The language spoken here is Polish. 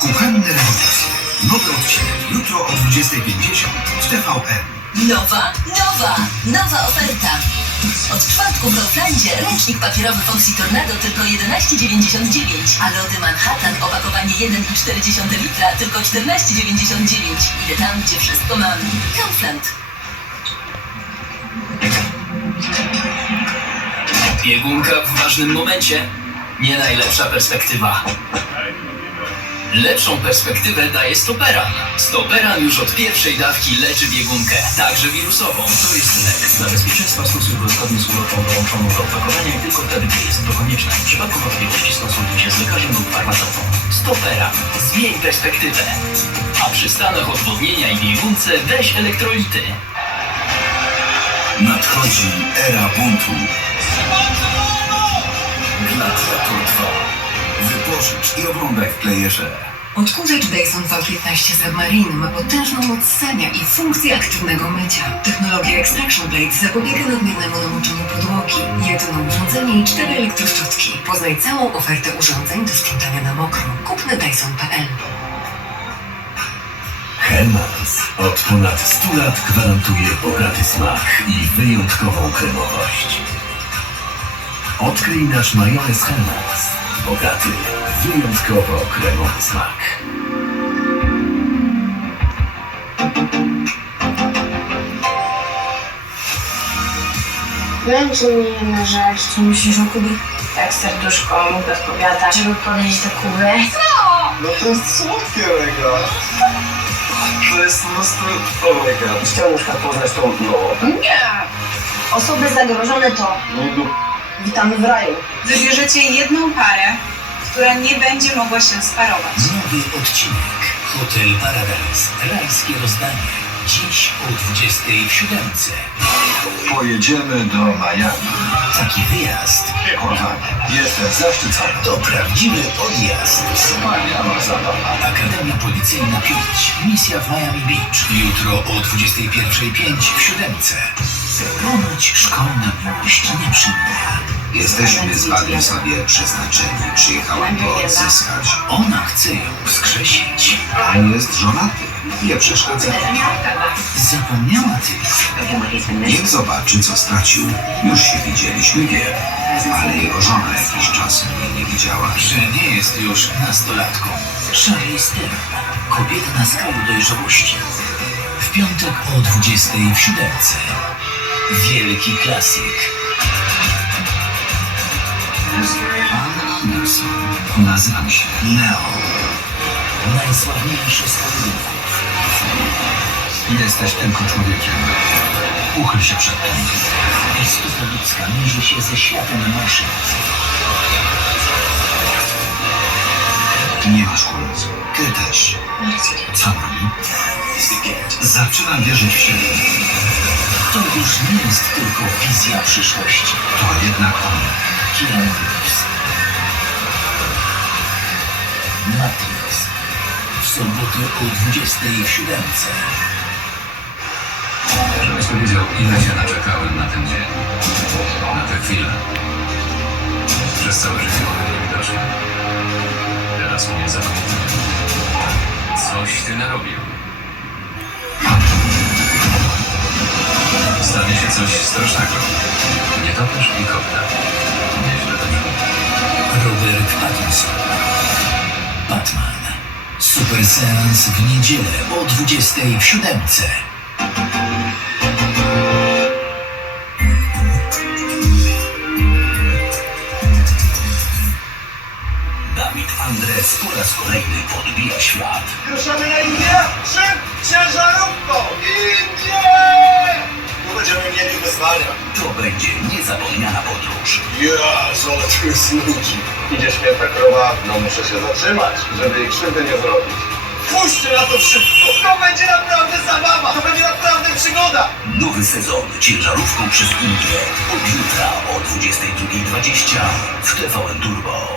Kuchenne rewolucje. Nowy odcinek jutro o 20.50 w TVN. Nowa, nowa, nowa oferta. Od czwartku w Kauflandzie ręcznik papierowy Foxy Tornado tylko 11,99, a lody Manhattan opakowanie 1,4 litra tylko 14,99. Idę tam, gdzie wszystko mam. Kaufland. Biegunka w ważnym momencie. Nie najlepsza perspektywa. Lepszą perspektywę daje Stoperan. Stoperan już od pierwszej dawki leczy biegunkę, także wirusową. To jest lek. Dla bezpieczeństwa stosuj go zgodnie z ulotką dołączoną do opakowania i tylko wtedy, gdy jest to konieczne. W przypadku wątpliwości konsultuj się z lekarzem lub farmaceutą. Stoperan. Zmień perspektywę. A przy stanach odwodnienia i biegunce weź elektrolity. Nadchodzi era buntu. Gladiator 2. Wypożycz i oglądaj w playerze. Odkurzacz Dyson V15 Submarine ma potężną moc ssania i funkcję aktywnego mycia. Technologia Extraction Blade zapobiega nadmiernemu namoczeniu podłogi. Jedno urządzenie i cztery elektroszczotki. Poznaj całą ofertę urządzeń do sprzątania na mokro. Kup na Dyson.pl Hellmann's od ponad 100 lat gwarantuje bogaty smak i wyjątkową kremowość. Odkryj nasz majonez Hellmann's. Bogaty, wyjątkowo kremowy smak. Będzie mi je na żal. Co myślisz o Kubie? Tak serduszko mu podpowiada, żeby podejść do Kuby. No to jest słodkie mega. To jest po prostu... Chciałem na przykład poznać tą nową. Nie! Osoby zagrożone to No i du- witamy w raju. Wybierzecie jedną parę, która nie będzie mogła się sparować. Nowy odcinek Hotel Paradise. Rajskie rozdanie. Dziś o 20 w siódemce. Pojedziemy do Miami. Taki wyjazd Kochanie, jestem zaszczycony. to prawdziwy odjazd. Wspaniała zabawa. Akademia Policyjna 5. Misja w Miami Beach. Jutro o 21.05 w siódemce. Ponoć szkolna miłość nie przyjmie. Jesteśmy z Bagiem sobie przeznaczeni. Przyjechałem go odzyskać. Ona chce ją wskrzesić. On jest żonaty. Nie przeszkadza. Zapomniała tylko. Niech zobaczy, co stracił. Już się widzieliśmy, wie. Ale jego żona jakiś czas mnie nie widziała. że nie jest już nastolatką. Charlize Theron, kobieta na skraju dojrzałości. W piątek o 20 w siódemce. Wielki klasyk. Pan Anderson. Nazywam się Neo. Najsławniejszy z. Jesteś tylko człowiekiem. Uchyl się przed tym. Istota ludzka mierzy się ze światem maszyn. Nie masz kulasu. Ty też. Co mam? Zaczynam wierzyć w siebie. To już nie jest tylko wizja przyszłości. To jednak on. Reeves. Matrix. W sobotę o 20 w siódemce. Żebyś powiedział, ile się naczekałem na ten dzień. Na tę chwilę. Przez całe życie byłem niewidoczny. Teraz mnie zapomnę. Coś ty narobił. Stanie się coś strasznego. Nie topisz i kopta. Batman. Super seans w niedzielę o 20 w siódemce. Dawid Andres po raz kolejny podbija świat. Ruszamy na Indię! Szybko! Ciężarówką! Indie! Tu będziemy mieli wyzwania. To będzie niezapomniana podróż. Jezu, ale tu jest ludzi. Idzie święta krowa, no muszę się zatrzymać, żeby jej krzywdy nie zrobić. Puśćcie na to szybko! To będzie naprawdę zabawa! To będzie naprawdę przygoda! Nowy sezon ciężarówką przez Indię. Od jutra o 22.20 w TVN Turbo.